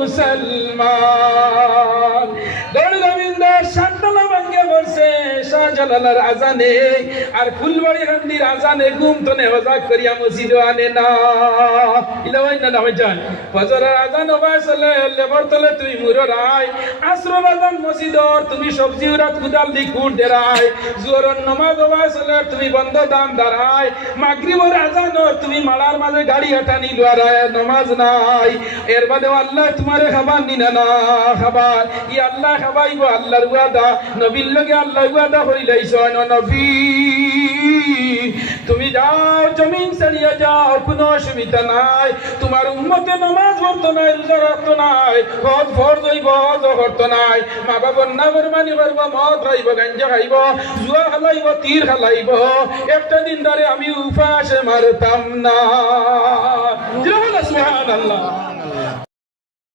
মুসলমান দৌড়গোবিন্দের শান্তলা ভাঙ্গে বলছে শাহজালালের আজানে আর ফুলবাড়ি হান্দির আজানে ঘুম তো নেওয়াজাক করিয়া মসজিদ আনে না ইলাওয়াই না না ভাইজান ফজরের আজান ওবাসলে লেবর তলে তুই মুররাই আসর আজান মসজিদর তুমি সবজি উরাত কুদাল দি কুট দেরাই জোহরের নামাজ ওবাসলে তুমি বন্ধ দাম দাঁড়াই মাগরিবের আজানর তুমি মালার মাঝে গাড়ি হাঁটানি লুয়ারায় নামাজ নাই এর বাদে আল্লাহ তোমারে খাবার নিনা না খাবার ই আল্লাহ খাবাইব আল্লাহর ওয়াদা নবীর লগে আল্লাহ ওয়াদা হইলাইছ নবী তুমি যাও জমিন ছাড়িয়া যাও কোনো অসুবিধা নাই তোমার উম্মতে নামাজ পড়তো নাই রোজা রাখতো নাই হজ ফরজ হইব হজ করতো নাই মা বাবার নাফরমানি করব মদ খাইব গাঞ্জা খাইব জুয়া খালাইব তীর খালাইব একটা দিন ধরে আমি উপাসে মারতাম না সুবহানাল্লাহ।